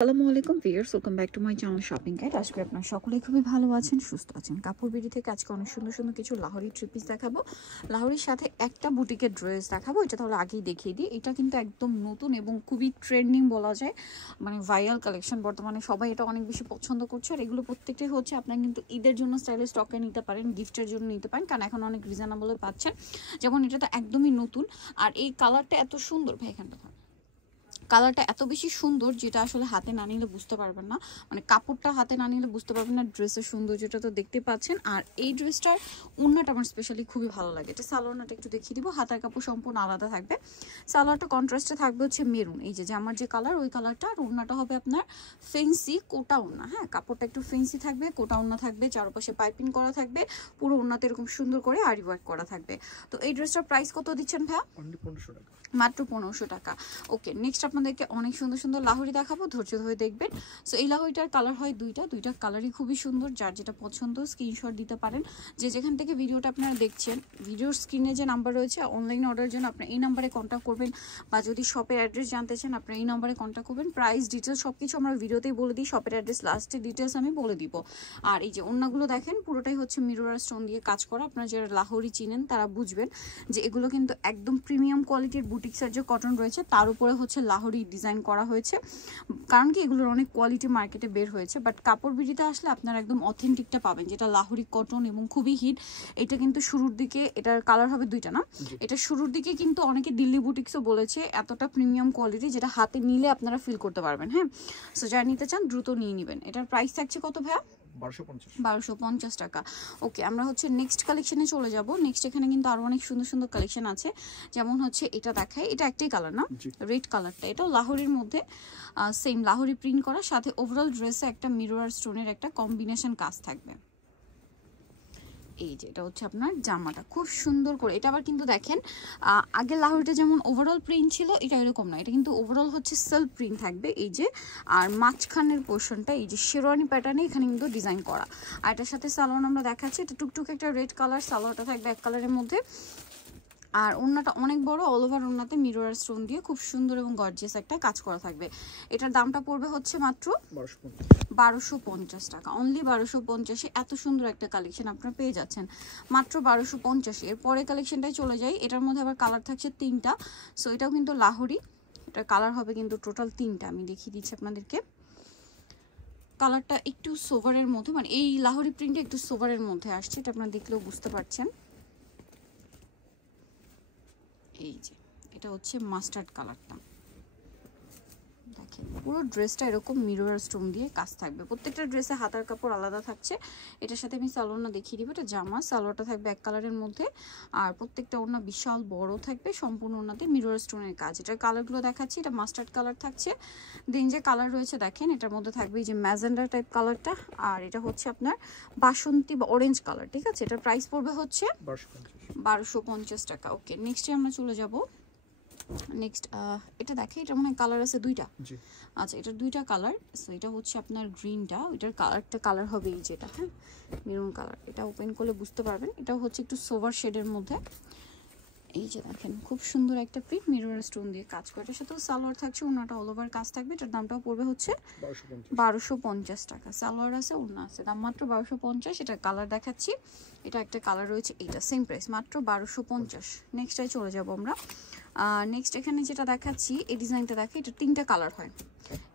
আসসালামু আলাইকুম viewers, welcome back to my channel shopping guide. আজকে আপনারা সকলেই খুবই ভালো আছেন, সুস্থ আছেন। কাপড় বিডি থেকে আজকে অনেক সুন্দর সুন্দর কিছু লাহোরি থ্রি পিস দেখাবো। লাহোরির সাথে একটা বুটিকের ড্রেস দেখাবো। এটা তাহলে আগেই দেখিয়ে দিই। এটা কিন্তু একদম নতুন এবং খুবই ট্রেন্ডিং বলা যায়, মানে ভাইরাল কালেকশন। বর্তমানে সবাই এটা অনেক বেশি পছন্দ করছে। আর এগুলো প্রত্যেকটাই হচ্ছে আপনার কিন্তু ঈদের জন্য স্টাইলে স্টকে নিতে পারেন, গিফটের জন্য নিতে পারেন, কারণ এখন অনেক রিজনেবলে পাচ্ছেন। যেমন এটা তো একদমই নতুন, আর এই কালারটা এত সুন্দর। ভাই এখানটা কালারটা এত বেশি সুন্দর, যেটা আসলে হাতে না নিলে বুঝতে পারবেন না, মানে কাপড়টা হাতে না নিলে বুঝতে পারবেন না ড্রেসের সৌন্দর্যটা তো দেখতে পাচ্ছেন। আর এই ড্রেসটার ওড়নাটা আমার স্পেশালি খুবই ভালো লাগে। এটা সালোয়ারটা একটু দেখিয়ে দিব। হাতার কাপড় সম্পূর্ণ আলাদা থাকবে। সালোয়ারটা কন্ট্রাস্টে থাকবে হচ্ছে মেরুন, এই যে আমার যে কালার ওই কালারটা। আর ওড়নাটা হবে আপনার ফেন্সি কোটা ওড়না। হ্যাঁ, কাপড়টা একটু ফেন্সি থাকবে, কোটা ওড়না থাকবে, চারপাশে পাইপিং করা থাকবে, পুরো ওড়নাতে এরকম সুন্দর করে আরি ওয়ার্ক করা থাকবে। তো এই ড্রেসটার প্রাইস কত দিচ্ছেন ভাইয়া? মাত্র 1500 টাকা। ওকে, নেক্সট আপনাদেরকে অনেক সুন্দর সুন্দর লাহোরি দেখাবো, ধৈর্য ধরে দেখবেন। সো এই লাহোরিটার কালার হয় দুইটা কালারই খুবই সুন্দর। যার যেটা পছন্দ স্ক্রিনশট দিতে পারেন। যে যেখান থেকে ভিডিওটা আপনারা দেখছেন, ভিডিওর স্ক্রিনে যে নাম্বার রয়েছে অনলাইন অর্ডারের জন্য আপনারা এই নাম্বারে কন্ট্যাক্ট করবেন, বা যদি শপের অ্যাড্রেস জানতে চান আপনারা এই নাম্বারে কন্ট্যাক্ট করবেন। প্রাইস ডিটেলস সব কিছু আমরা ভিডিওতেই বলে দিই, শপের অ্যাড্রেস লাস্টে ডিটেলস আমি বলে দিব। আর এই যে ওড়নাগুলো দেখেন, পুরোটাই হচ্ছে মিরর আর স্টোন দিয়ে কাজ করা। আপনারা যারা লাহোরি চিনেন তারা বুঝবেন যে এগুলো কিন্তু একদম প্রিমিয়াম কোয়ালিটির বুটিক্সের যে কটন রয়েছে তার উপরে হচ্ছে লাহোরি ডিজাইন করা হয়েছে। কারণ কি এগুলোর অনেক কোয়ালিটি মার্কেটে বের হয়েছে, বাট কাপড় বিডিতে আসলে আপনারা একদম অথেন্টিকটা পাবেন, যেটা লাহোরি কটন এবং খুবই হিট। এটা কিন্তু শুরুর দিকে, এটার কালার হবে দুইটা না, এটা শুরুর দিকে কিন্তু অনেকে দিল্লি বুটিক্সও বলেছে এতটা প্রিমিয়াম কোয়ালিটি, যেটা হাতে নিলে আপনারা ফিল করতে পারবেন। হ্যাঁ, সো যারা নিতে চান দ্রুত নিয়ে নেবেন। এটার প্রাইস থাকছে কত ভাইয়া? 1250 টাকা। ওকে, আমরা হচ্ছে নেক্সট কালেকশনে চলে যাব। নেক্সট এখানে কিন্তু আরো অনেক সুন্দর সুন্দর কালেকশন আছে। যেমন হচ্ছে এটা দেখাই, এটা একটাই কালার না, রেড কালারটা। এটা লাহোরির মধ্যে সেম লাহোরি প্রিন্ট করা, সাথে ওভারঅল ড্রেসে একটা মিরর আর স্টোনের একটা কম্বিনেশন কাজ থাকবে। এই যে এটা হচ্ছে আপনার জামাটা খুব সুন্দর করে। এটা আবার কিন্তু দেখেন, আগে লাহোরিটা যেমন ওভারঅল প্রিন্ট ছিল, এটা এরকম না, এটা কিন্তু ওভারঅল হচ্ছে সেলফ প্রিন্ট থাকবে। এই যে আর মাঝখানের পোর্শনটা এই যে শেরওয়ানি প্যাটার্নে এখানে কিন্তু ডিজাইন করা। আর এটার সাথে সালোয়ার আমরা দেখাচ্ছি, এটা টুকটুক একটা রেড কালার, সালোয়ারটা থাকবে এক কালারের মধ্যে। আর ওড়নাটা অনেক বড়, অল ওভার ওড়নাতে মিরর আর স্টোন দিয়ে খুব সুন্দর এবং গর্জিয়াস একটা কাজ করা থাকবে। এটার দামটা পড়বে হচ্ছে মাত্র 1250 টাকা। অনলি 1250। এত সুন্দর একটা কালেকশন আপনারা পেয়ে যাচ্ছেন মাত্র 1250। এর পরে কালেকশনটাই চলে যাই। এটার মধ্যে আবার কালার থাকছে তিনটা। সো এটাও কিন্তু লাহোরি, এটার কালার হবে কিন্তু টোটাল তিনটা। আমি দেখিয়ে দিচ্ছি আপনাদেরকে। কালারটা একটু সোভারের মধ্যে, মানে এই লাহোরি প্রিন্টে একটু সোভারের মধ্যে আসছে, এটা আপনারা দেখলেও বুঝতে পারছেন। এই যে এটা হচ্ছে মাস্টার্ড কালারটা, দেখেন পুরো ড্রেসটা এরকম মিরর স্টোন দিয়ে কাজ থাকবে। প্রত্যেকটা ড্রেসে হাতার কাপড় আলাদা থাকছে। এটার সাথে আমি সালোয়ারটা দেখিয়ে দিব। এটা জামা, সালোয়ারটা থাকবে এক কালারের মধ্যে। আর প্রত্যেকটা ওড়না বিশাল বড় থাকবে, সম্পূর্ণ ওড়নাতে মিরর স্টোনের কাজ। এটার কালারগুলো দেখাচ্ছি। এটা মাস্টার্ড কালার থাকছে। দেন যে কালার রয়েছে দেখেন, এটার মধ্যে থাকবে এই যে ম্যাজেন্ডা টাইপ কালারটা। আর এটা হচ্ছে আপনার বাসন্তী বা অরেঞ্জ কালার। ঠিক আছে, এটার প্রাইস পড়বে হচ্ছে 1250 টাকা। ওকে, নেক্সটে আমরা চলে যাব। নেক্সট এটা দেখে, এটা মনে হয় কালার আছে দুইটা। আচ্ছা, এটার দুইটা কালার। সো এটা হচ্ছে আপনার গ্রিনটা, এটার কালারটা কালার হবে এই যেটা, হ্যাঁ মেরুন কালার। এটা ওপেন করলে বুঝতে পারবেন, এটা হচ্ছে একটু সোভার শেডের মধ্যে। এই যে দেখেন খুব সুন্দর একটা প্রিন্ট, মিরর স্টোন দিয়ে কাজ করে। এটার সাথেও সালোয়ার থাকছে, ওড়নাটা অল ওভার কাজ থাকবে। এটার দামটাও পড়বে হচ্ছে 1250 টাকা। সালোয়ার আছে, ওড়না আছে, দাম মাত্র 1250। এটা কালার দেখাচ্ছি, এটা একটা কালার রয়েছে, এইটা সেম প্রাইস মাত্র 1250। নেক্সটটাই চলে যাব আমরা। নেক্সট এখানে যেটা দেখাচ্ছি, এই ডিজাইনটা দেখে, এটা তিনটা কালার হয়।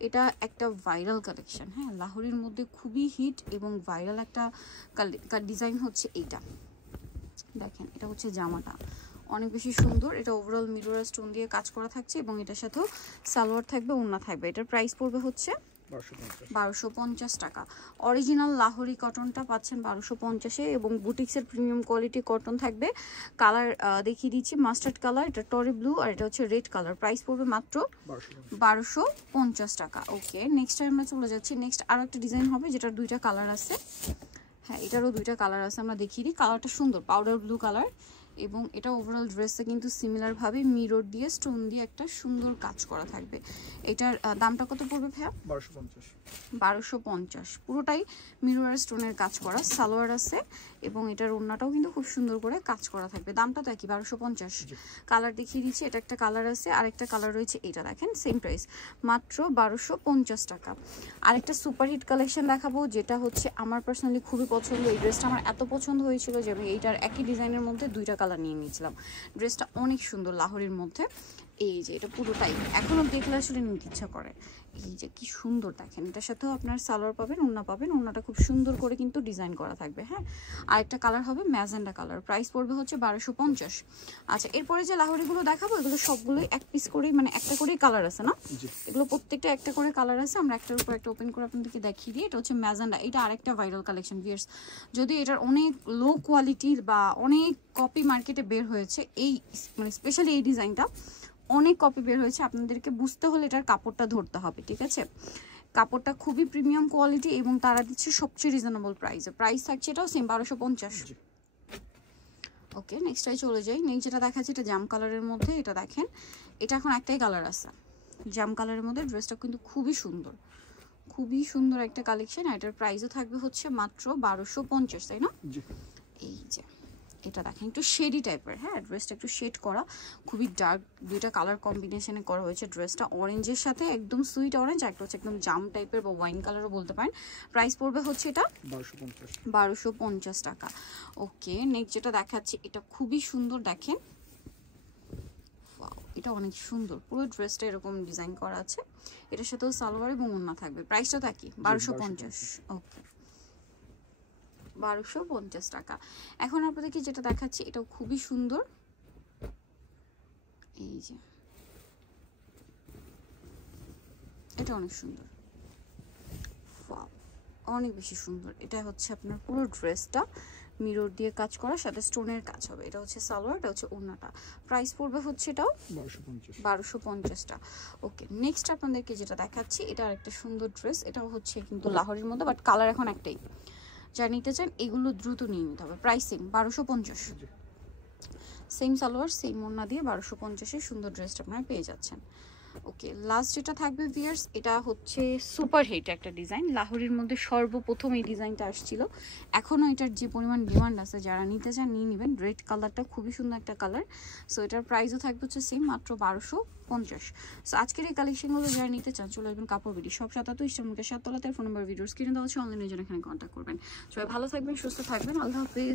এটা একটা ভাইরাল কালেকশন, হ্যাঁ লাহোরির মধ্যে খুবই হিট এবং ভাইরাল একটা ডিজাইন হচ্ছে এইটা। দেখেন এটা হচ্ছে জামাটা অনেক বেশি সুন্দর। এটা ওভারঅল মিরর স্টোন দিয়ে কাজ করা থাকছে এবং এটার সাথেও সালোয়ার থাকবে, ওড়না থাকবে। এটার প্রাইস পড়বে হচ্ছে 1250 টাকা। অরিজিনাল লাহোরি কটনটা পাচ্ছেন 1250-এ এবং বুটিক্সের প্রিমিয়াম কোয়ালিটি কটন থাকবে। কালার দেখিয়ে দিচ্ছি, মাস্টার্ড কালার, এটা টরি ব্লু, আর এটা হচ্ছে রেড কালার। প্রাইস পড়বে মাত্র 1250 টাকা। ওকে, নেক্সট আমরা চলে যাচ্ছি। নেক্সট আরও একটা ডিজাইন হবে, যেটার দুইটা কালার আছে। হ্যাঁ, এটারও দুইটা কালার আছে, আমরা দেখিয়ে দিই। কালারটা সুন্দর, পাউডার ব্লু কালার। এবং এটা ওভারঅল ড্রেসে কিন্তু সিমিলার ভাবে মিরর দিয়ে স্টোন দিয়ে একটা সুন্দর কাজ করা থাকবে। এটার দামটা কত পড়বে ভাইয়া? 1250। পুরোটাই মিরর আর স্টোনের কাজ করা। সালোয়ার আছে এবং এটার ওড়নাটাও কিন্তু খুব সুন্দর করে কাজ করা থাকবে। দামটা তো কি 1250। কালার দেখিয়ে দিচ্ছি, এটা একটা কালার আছে, আরেকটা কালার রয়েছে, এটা দেখেন সেম প্রাইস মাত্র 1250 টাকা। আরেকটা সুপারহিট কালেকশন দেখাবো, যেটা হচ্ছে আমার পার্সোনালি খুবই পছন্দ। এই ড্রেসটা আমার এত পছন্দ হয়েছিল যে আমি এইটার একই ডিজাইনের মধ্যে দুইটা কালার নিয়ে নিয়েছিলাম। ড্রেসটা অনেক সুন্দর লাহোরির মধ্যে। এই যে এটা পুরোটাই এখনো দেখলে আসলে নিতে ইচ্ছা করে। এই যে কি সুন্দর দেখেন, এটার সাথেও আপনার সালোয়ার পাবেন, ওড়না পাবেন। ওড়নাটা খুব সুন্দর করে কিন্তু ডিজাইন করা থাকবে। হ্যাঁ, আরেকটা কালার হবে ম্যাজেন্ডা কালার, প্রাইস পড়বে হচ্ছে 1250। আচ্ছা, এরপরে যে লাহোরিগুলো দেখাবো এগুলো সবগুলোই এক পিস করে, মানে একটা করেই কালার আছে না, এগুলো প্রত্যেকটা একটা করে কালার আছে। আমরা একটার উপর একটা ওপেন করে আপনাদেরকে দেখিয়ে দিই। এটা হচ্ছে ম্যাজেন্ডা, এটা আরেকটা ভাইরাল কালেকশন ভিউয়ার্স। যদি এটার অনেক লো কোয়ালিটির বা অনেক কপি মার্কেটে বের হয়েছে, এই মানে স্পেশালি এই ডিজাইনটা অনেক কপি বের হয়েছে। আপনাদেরকে বুঝতে হলে এটার কাপড়টা ধরতে হবে, ঠিক আছে? কাপড়টা খুবই প্রিমিয়াম কোয়ালিটি এবং তারা দিচ্ছে সবচেয়ে রিজনেবল প্রাইসে। প্রাইস থাকছে এটাও সেম 1250। ওকে, নেক্সটটাই চলে যাই। নেক্সট যেটা দেখাচ্ছে এটা জাম কালারের মধ্যে। এটা দেখেন, এটা এখন একটাই কালার আছে জাম কালারের মধ্যে। ড্রেসটা কিন্তু খুবই সুন্দর, খুবই সুন্দর একটা কালেকশন। এটার প্রাইসও থাকবে হচ্ছে মাত্র 1250, তাই না? এই যে এটা দেখেন একটু শেডি টাইপের। হ্যাঁ, ড্রেসটা একটু শেড করা, খুবই ডার্ক দুইটা কালার কম্বিনেশনে করা হয়েছে ড্রেসটা। অরেঞ্জের সাথে একদম সুইট অরেঞ্জ, একটা হচ্ছে একদম জাম টাইপের বা ওয়াইন কালারও বলতে পারেন। প্রাইস পড়বে হচ্ছে এটা 1250 টাকা। ওকে, নেক্সট যেটা দেখাচ্ছি এটা খুবই সুন্দর দেখেন, এটা অনেক সুন্দর। পুরো ড্রেসটা এরকম ডিজাইন করা আছে, এটার সাথেও সালোয়ার এবং ওড়না থাকবে। প্রাইসটা তা কি 1250। ওকে, 1250 টাকা। এখন আপনাদেরকে যেটা দেখাচ্ছি এটাও খুবই সুন্দর। এই যে এটা অনেক সুন্দর, অনেক বেশি সুন্দর। এটা হচ্ছে আপনার পুরো ড্রেসটা মিরর দিয়ে কাজ করা, সাথে স্টোনের কাজ হবে। এটা হচ্ছে সালোয়ার, এটা হচ্ছে ওড়নাটা। প্রাইস পড়বে হচ্ছে এটাও 1250টা। ওকে, নেক্সট আপনাদেরকে যেটা দেখাচ্ছি এটা আরেকটা সুন্দর ড্রেস। এটাও হচ্ছে কিন্তু লাহোরের মধ্যে, বাট কালার এখন একটাই। যা নিতে চান এগুলো দ্রুত নিয়ে নিতে হবে। প্রাইসিং 1250। সেম সালোয়ার সেম ওড়না দিয়ে 1250-এ সুন্দর ড্রেসটা আপনারা পেয়ে যাচ্ছেন। ওকে, লাস্ট যেটা থাকবে ভিউয়ার্স, এটা হচ্ছে সুপার হিট একটা ডিজাইন। লাহোরির মধ্যে সর্বপ্রথম এই ডিজাইনটা আসছিল, এখনও এটার যে পরিমাণ ডিমান্ড আছে, যারা নিতে চান নিয়ে নেবেন। রেড কালারটা খুবই সুন্দর একটা কালার। সো এটার প্রাইসও থাকবে হচ্ছে সেম মাত্র 1250। সো আজকের এই কালেকশনগুলো যারা নিতে চান চলে আসবেন কাপড় বিডি সব 77 ইস্টার্ন 7 তলাতে। ফোন নাম্বার ভিডিওর স্ক্রিনে দেওয়া আছে, অনলাইনে জন্য এখানে কন্ট্যাক্ট করবেন। সবাই ভালো থাকবেন, সুস্থ থাকবেন, আল্লাহ হাফেজ।